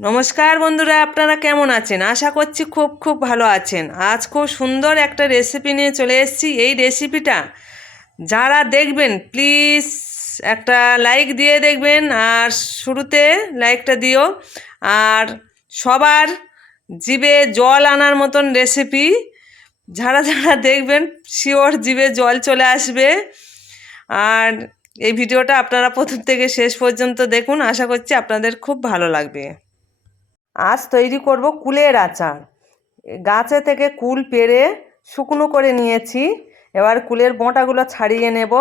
নমস্কার বন্ধুরা, আপনারা কেমন আছেন? আশা করছি খুব খুব ভালো আছেন। আজ খুব সুন্দর একটা রেসিপি নিয়ে চলে এসেছি। এই রেসিপিটা যারা দেখবেন প্লিজ একটা লাইক দিয়ে দেখবেন, আর শুরুতে লাইকটা দিও। আর সবার জিভে জল আনার মতন রেসিপি, যারা যারা দেখবেন শিওর জিভে জল চলে আসবে। আর এই ভিডিওটা আপনারা প্রথম থেকে শেষ পর্যন্ত দেখুন, আশা করছি আপনাদের খুব ভালো লাগবে। আজ তৈরি করব কুলের আচার। গাছে থেকে কুল পেড়ে শুকনো করে নিয়েছি। এবার কুলের বোঁটাগুলো ছাড়িয়ে নেব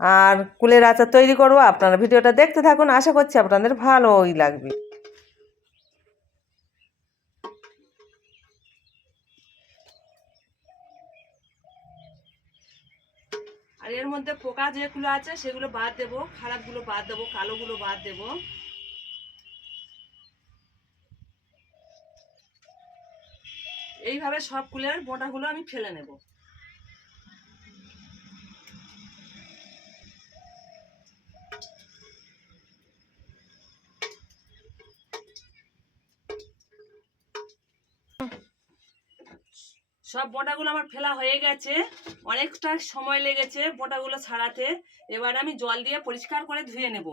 আর কুলের আচার তৈরি করব। আপনারা ভিডিওটা দেখতে থাকুন, আশা করছি আপনাদের ভালোই লাগবে। আর এর মধ্যে পোকা যেগুলো আছে সেগুলো বাদ দেবো, খারাপগুলো বাদ দেবো, কালোগুলো বাদ দেবো। এইভাবে সব কুলের বোঁটাগুলো আমি ফেলে নেব। সব বোঁটাগুলো আমার ফেলা হয়ে গেছে, অনেকটা সময় লেগেছে বোঁটাগুলো ছাড়াতে। এবার আমি জল দিয়ে পরিষ্কার করে ধুয়ে নেব।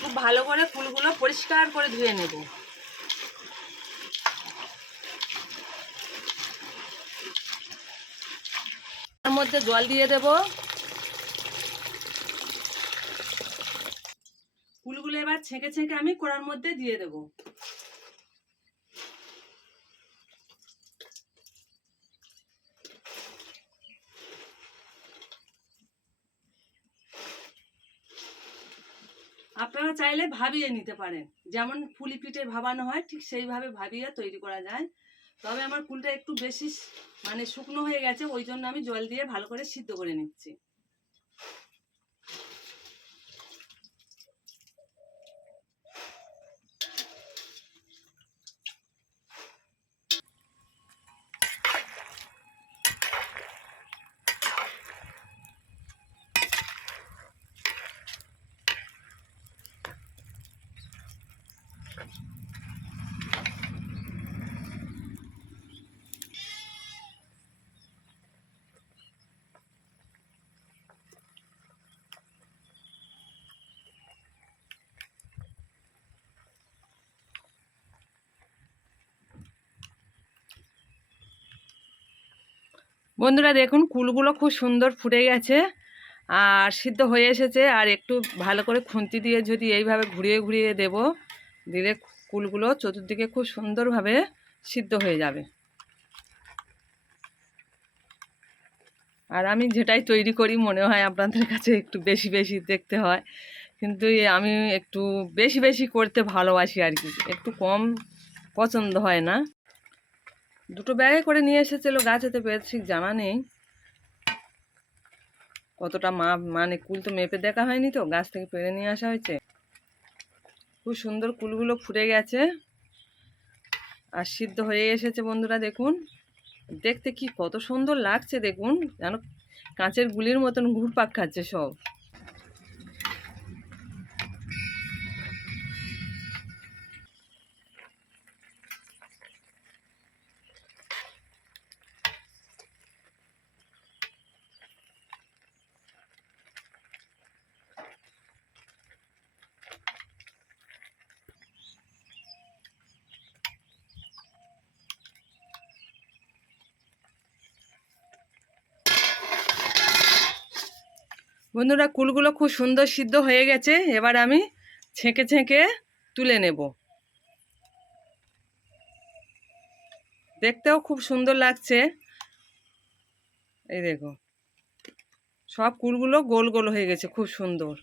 খুব ভালো করে ফুলগুলো পরিষ্কার করে ধুয়ে নেব। তার মধ্যে জল দিয়ে দেব। ফুলগুলো এবার ছেঁকে ছেঁকে আমি কড়ার মধ্যে দিয়ে দেব। আপনারা চাইলে ভাবিয়ে নিতে পারেন, যেমন পুলি পিঠে ভাবানো হয় ঠিক সেইভাবে ভাবিয়ে তৈরি করা যায়। তবে আমার কুলটা একটু বেশি শুকনো হয়ে গেছে, ওই জন্য আমি জল দিয়ে ভালো করে সিদ্ধ করে নিচ্ছি। বন্ধুরা দেখুন, কুলগুলো খুব সুন্দর ফুটে গেছে আর সিদ্ধ হয়ে এসেছে। আর একটু ভালো করে খুন্তি দিয়ে যদি এইভাবে ঘুরিয়ে ঘুরিয়ে দেব, দিলে কুলগুলো চতুর্দিকে খুব সুন্দরভাবে সিদ্ধ হয়ে যাবে। আর আমি যেটাই তৈরি করি মনে হয় আপনাদের কাছে একটু বেশি বেশি দেখতে হয়, কিন্তু আমি একটু বেশি বেশি করতে ভালোবাসি আর কি, একটু কম পছন্দ হয় না। দুটো ব্যাগে করে নিয়ে এসেছিল গাছেতে, পেয়ে ঠিক জানা নেই কতটা মাপ, কুল তো মেপে দেখা হয়নি, তো গাছ থেকে পেড়ে নিয়ে আসা হয়েছে। খুব সুন্দর কুলগুলো ফুটে গেছে আর সিদ্ধ হয়ে এসেছে। বন্ধুরা দেখুন, দেখতে কি কত সুন্দর লাগছে, দেখুন যেন কাঁচের গুলির মতন ঘুরপাক খাচ্ছে সব। বন্ধুরা কুলগুলো খুব সুন্দর সিদ্ধ হয়ে গেছে, এবার আমি ছেঁকে ছেঁকে তুলে নেব। দেখতেও খুব সুন্দর লাগছে। এই দেখো, সব কুলগুলো গোল গোল হয়ে গেছে, খুব সুন্দর।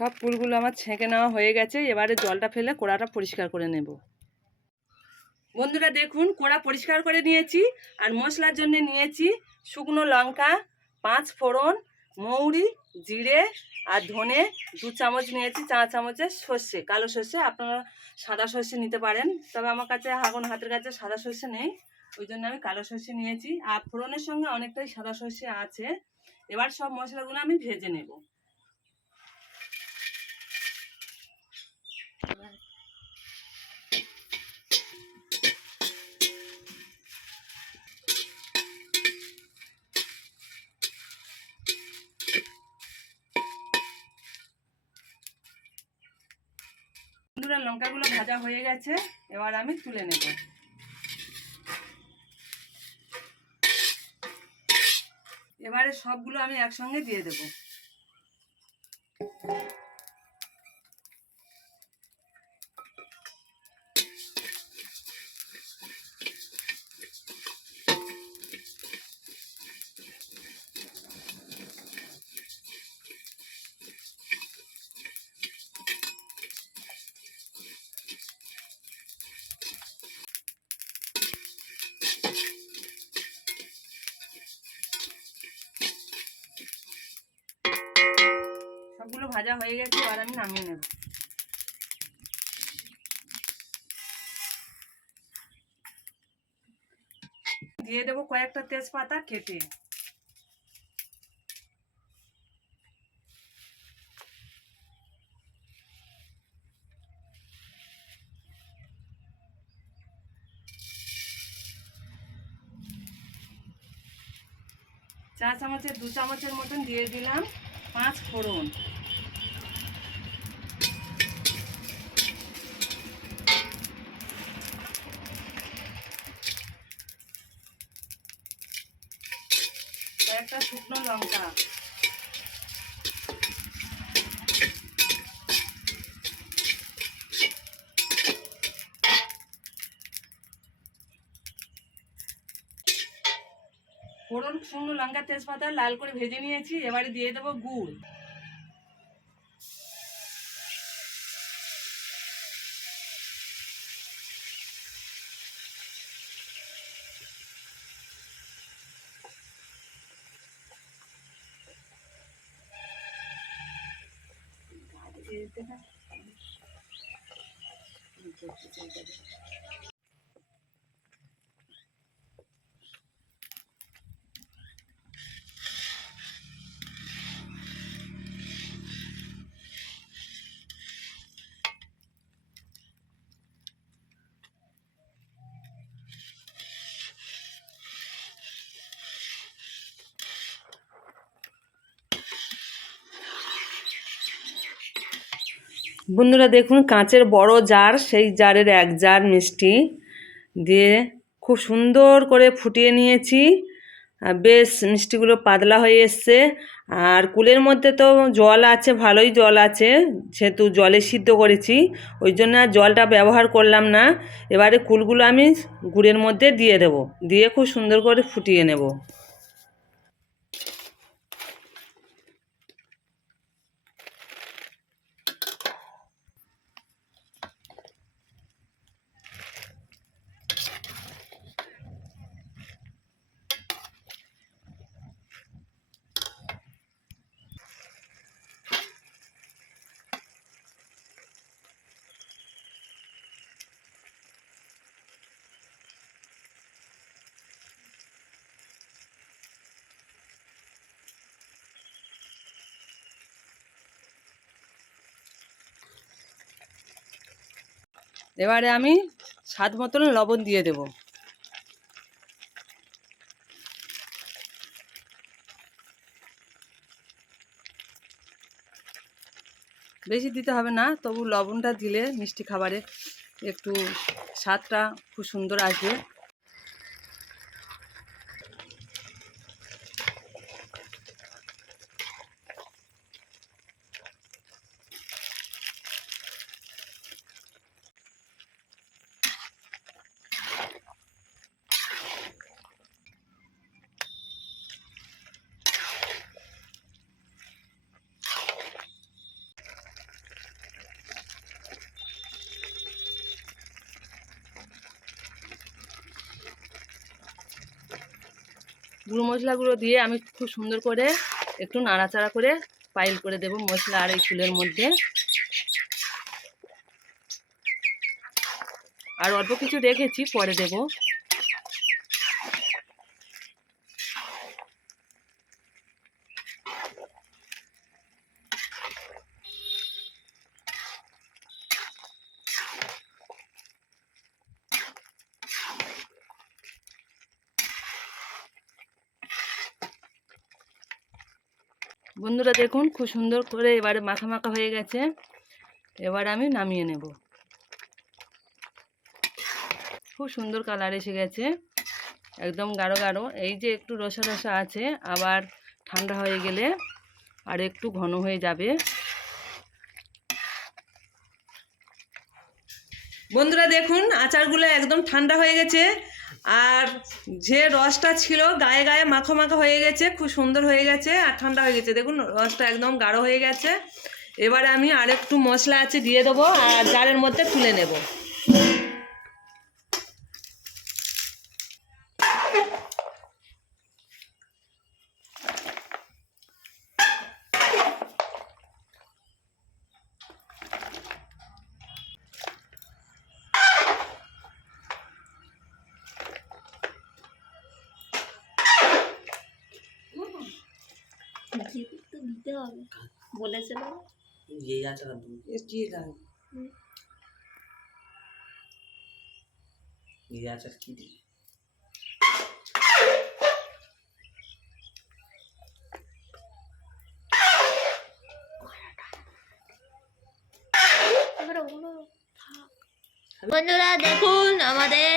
সব পুরগুলো আমার ছেঁকে নেওয়া হয়ে গেছে। এবারে জলটা ফেলে কড়াটা পরিষ্কার করে নেব। বন্ধুরা দেখুন, কড়া পরিষ্কার করে নিয়েছি। আর মশলার জন্য নিয়েছি শুকনো লঙ্কা, 5 ফোড়ন, মৌরি, জিরে আর ধনে 2 চামচ নিয়েছি। 4 চামচের সর্ষে, কালো সর্ষে, আপনারা সাদা সর্ষে নিতে পারেন। তবে আমার কাছে এখন হাতের কাছে সাদা সর্ষে নেই, ওই জন্য আমি কালো সর্ষে নিয়েছি। আর ফোড়নের সঙ্গে অনেকটাই সাদা সর্ষে আছে। এবার সব মশলাগুলো আমি ভেজে নেব। বন্ধুরা লঙ্কাগুলো ভাজা হয়ে গেছে, এবার আমি তুলে নেব। এবারে সবগুলো আমি একসঙ্গে দিয়ে দেব। সবগুলো ভাজা হয়ে গেছে, এবার আমি নামিয়ে নেব। দিয়ে দেবো কয়েকটা তেজপাতা কেটে। চা চামচের 2 চামচের মতন দিয়ে দিলাম 5 ফোড়ন। কয়েকটা শুকনো লঙ্কা। ফোড়ন, শুকনো লঙ্কা, তেজপাতা লাল করে ভেজে নিয়েছি। এবারে দিয়ে দেবো গুড়। বন্ধুরা দেখুন, কাঁচের বড় জার, সেই জারের 1 জার মিষ্টি দিয়ে খুব সুন্দর করে ফুটিয়ে নিয়েছি। বেশ মিষ্টিগুলো পাতলা হয়ে এসছে। আর কুলের মধ্যে তো জল আছে, ভালোই জল আছে, যেহেতু জলে সিদ্ধ করেছি, ওই জন্য আর জলটা ব্যবহার করলাম না। এবারে কুলগুলো আমি গুড়ের মধ্যে দিয়ে দেব, দিয়ে খুব সুন্দর করে ফুটিয়ে নেব। এবারে আমি স্বাদ মতন লবণ দিয়ে দেব। বেশি দিতে হবে না, তবু লবণটা দিলে মিষ্টি খাবারে একটু স্বাদটা খুব সুন্দর আসবে। গুঁড়ো মশলাগুলো দিয়ে আমি খুব সুন্দর করে একটু নাড়াচাড়া করে পাইল করে দেব মশলা আর এই ফুলের মধ্যে। আর অল্প কিছু রেখেছি, পরে দেব। বন্ধুরা দেখুন খুব সুন্দর করে এবারে মাখা মাখা হয়ে গেছে। এবার আমি নামিয়ে নেব। খুব সুন্দর কালার এসে গেছে, একদম গাঢ় গাঢ়। এই যে একটু রসা রসা আছে, আবার ঠান্ডা হয়ে গেলে আর একটু ঘন হয়ে যাবে। বন্ধুরা দেখুন আচারগুলো একদম ঠান্ডা হয়ে গেছে, আর যে রসটা ছিল গায়ে গায়ে মাখো মাখো হয়ে গেছে, খুব সুন্দর হয়ে গেছে আর ঠান্ডা হয়ে গেছে। দেখুন রসটা একদম গাঢ় হয়ে গেছে। এবারে আমি আর একটু মশলা আছে দিয়ে দেবো আর জারের মধ্যে তুলে নেব। দিতে হবে বলেছিল ये आचार दूँ ये आचार की दी বন্ধুরা দেখুন আমাদের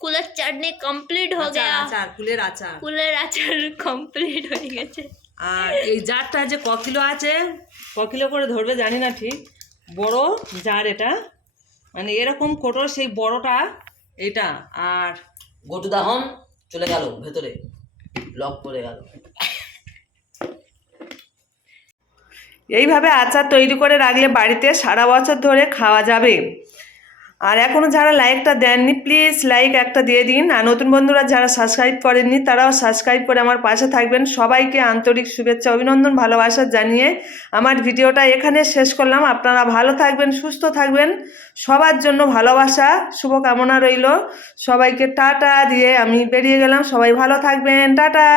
কুলের চাটনি কমপ্লিট হয়ে গেছে। আচার কুলের আচার, কুলের আচার কমপ্লিট হয়ে গেছে। আর এই জারটা যে ক কিলো আছে, ক কিলো করে ধরবে জানি না ঠিক, বড় জার এটা, মানে এরকম কোটোর সেই বড়টা এটা। আর গোটু দাহন চলে গেল ভেতরে, লক করে গেল। এইভাবে আচার তৈরি করে রাখলে বাড়িতে সারা বছর ধরে খাওয়া যাবে। আর এখনও যারা লাইকটা দেননি প্লিজ লাইক একটা দিয়ে দিন, আর নতুন বন্ধুরা যারা সাবস্ক্রাইব করেননি তারাও সাবস্ক্রাইব করে আমার পাশে থাকবেন। সবাইকে আন্তরিক শুভেচ্ছা অভিনন্দন ভালোবাসা জানিয়ে আমার ভিডিওটা এখানে শেষ করলাম। আপনারা ভালো থাকবেন, সুস্থ থাকবেন, সবার জন্য ভালোবাসা শুভকামনা রইল। সবাইকে টাটা দিয়ে আমি বেরিয়ে গেলাম। সবাই ভালো থাকবেন, টাটা।